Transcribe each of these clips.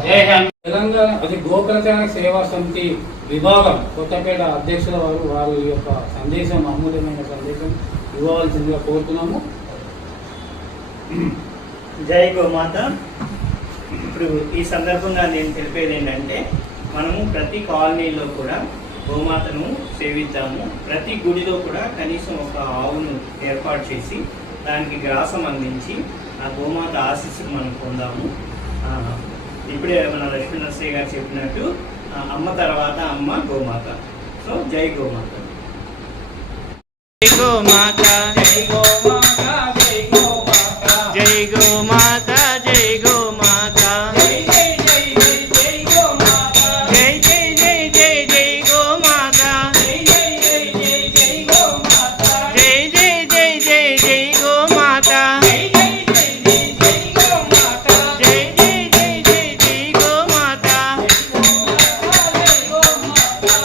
తెలంగాణ అది గోప్రచార సేవా సమితి విభాగం. కొత్తపేట అధ్యక్షుల వారు వారు ఈ యొక్క సందేశం అమూల్యమైన సందేశం ఇవ్వవలసిందిగా కోరుతున్నాము. జై గోమాత. ఇప్పుడు ఈ సందర్భంగా నేను తెలిపేది ఏంటంటే మనము ప్రతి కాలనీలో కూడా గోమాతను సేవిద్దాము. ప్రతి గుడిలో కూడా కనీసం ఒక ఆవును ఏర్పాటు చేసి దానికి గ్రాసం అందించి ఆ గోమాత ఆశీస్సులు మనం పొందాము. ఆ, ఇప్పుడే మన లక్ష్మీ నరసయ్య గారు చెప్పినట్టు అమ్మ తర్వాత అమ్మ గోమాత. సో జై గోమాత. జై గోమాత.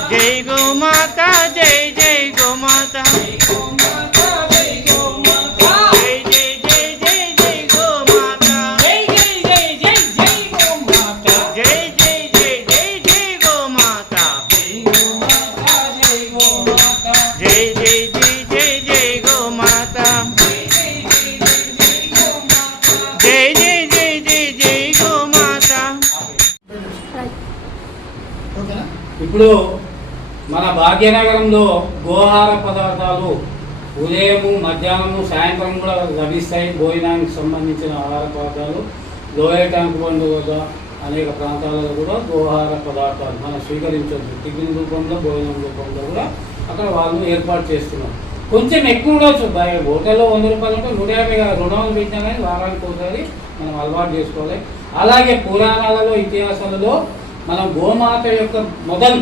జై గోమాత జై జై గోమాత జై జై జై ఇప్పుడు మన భాగ్యనగరంలో గోహార పదార్థాలు ఉదయము మధ్యాహ్నము సాయంత్రం కూడా లభిస్తాయి. భోజనానికి సంబంధించిన ఆహార పదార్థాలు లోయ ట్యాంక్ బండ్ వద్ద అనేక ప్రాంతాలలో కూడా గోహార పదార్థాలు మనం స్వీకరించవచ్చు. టిఫిన్ రూపంలో భోజనం రూపంలో కూడా అక్కడ వాళ్ళు ఏర్పాటు చేస్తున్నారు కొంచెం ఎక్కువ ఉండొచ్చు. హోటల్లో వంద రూపాయలు ఉంటే నూట యాభై రుణాలు పెట్టినా కానీ వారానికి ఒకసారి మనం అలవాటు చేసుకోవాలి. అలాగే పురాణాలలో ఇతిహాసాలలో మనం గోమాత యొక్క మొదలు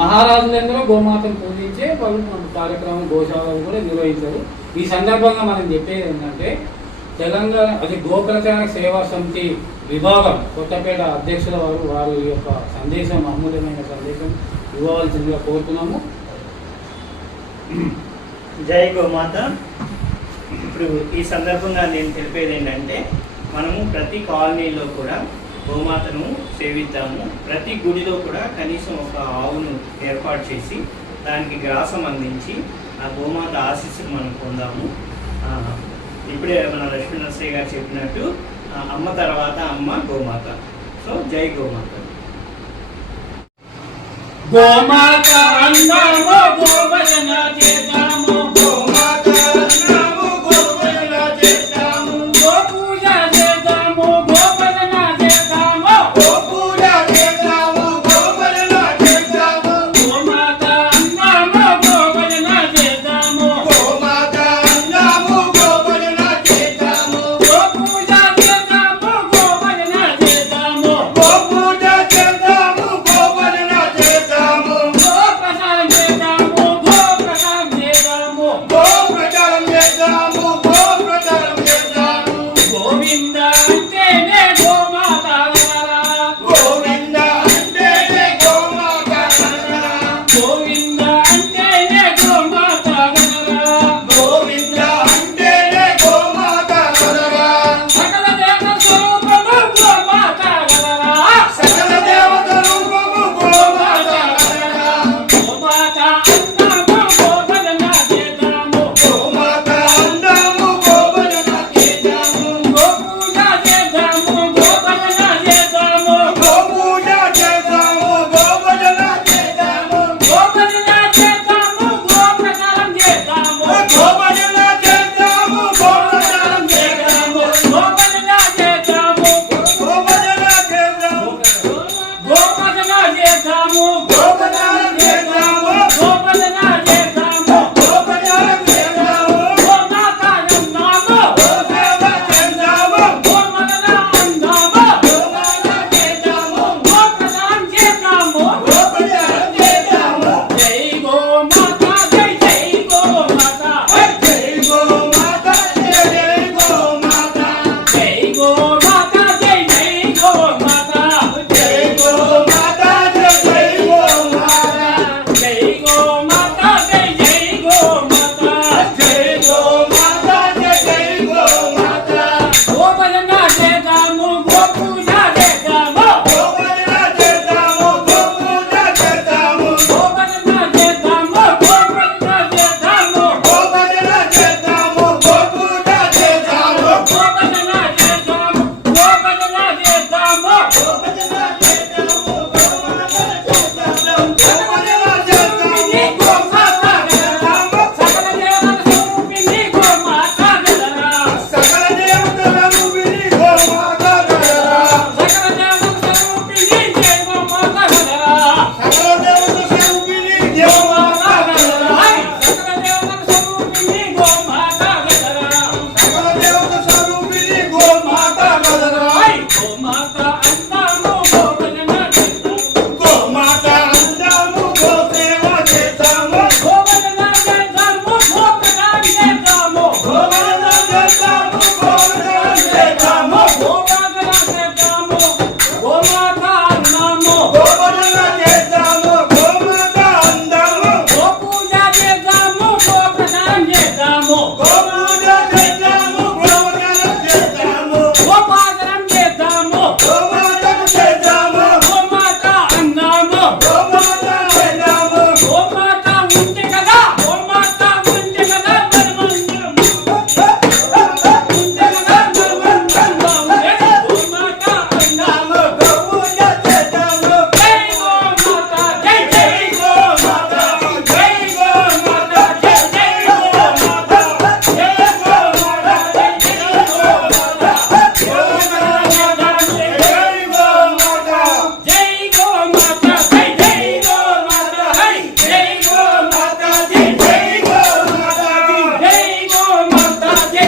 మహారాజులందరూ గోమాతను పూజించే పవిత్ర మన కార్యక్రమం గోశాలను కూడా నిర్వహించారు. ఈ సందర్భంగా మనం చెప్పేది ఏంటంటే తెలంగాణ అది గోప్రచార సేవా సమితి విభాగం కొత్తపేట అధ్యక్షుల వారు వారి యొక్క సందేశం అమూల్యమైన సందేశం ఇవ్వవలసిందిగా కోరుతున్నాము. జై గోమాత. ఇప్పుడు ఈ సందర్భంగా నేను తెలిపేది ఏంటంటే మనము ప్రతి కాలనీలో కూడా గోమాతను సేవిద్దాము. ప్రతి గుడిలో కూడా కనీసం ఒక ఆవును ఏర్పాటు చేసి దానికి గ్రాసం అందించి ఆ గోమాత ఆశీస్సులు మనం పొందాము. ఇప్పుడే మన లక్ష్మీ నరసయ్య గారు చెప్పినట్టు ఆ, అమ్మ తర్వాత అమ్మ గోమాత. సో జై గోమాత. గోమాత అందమో గోభజన చేద్దాము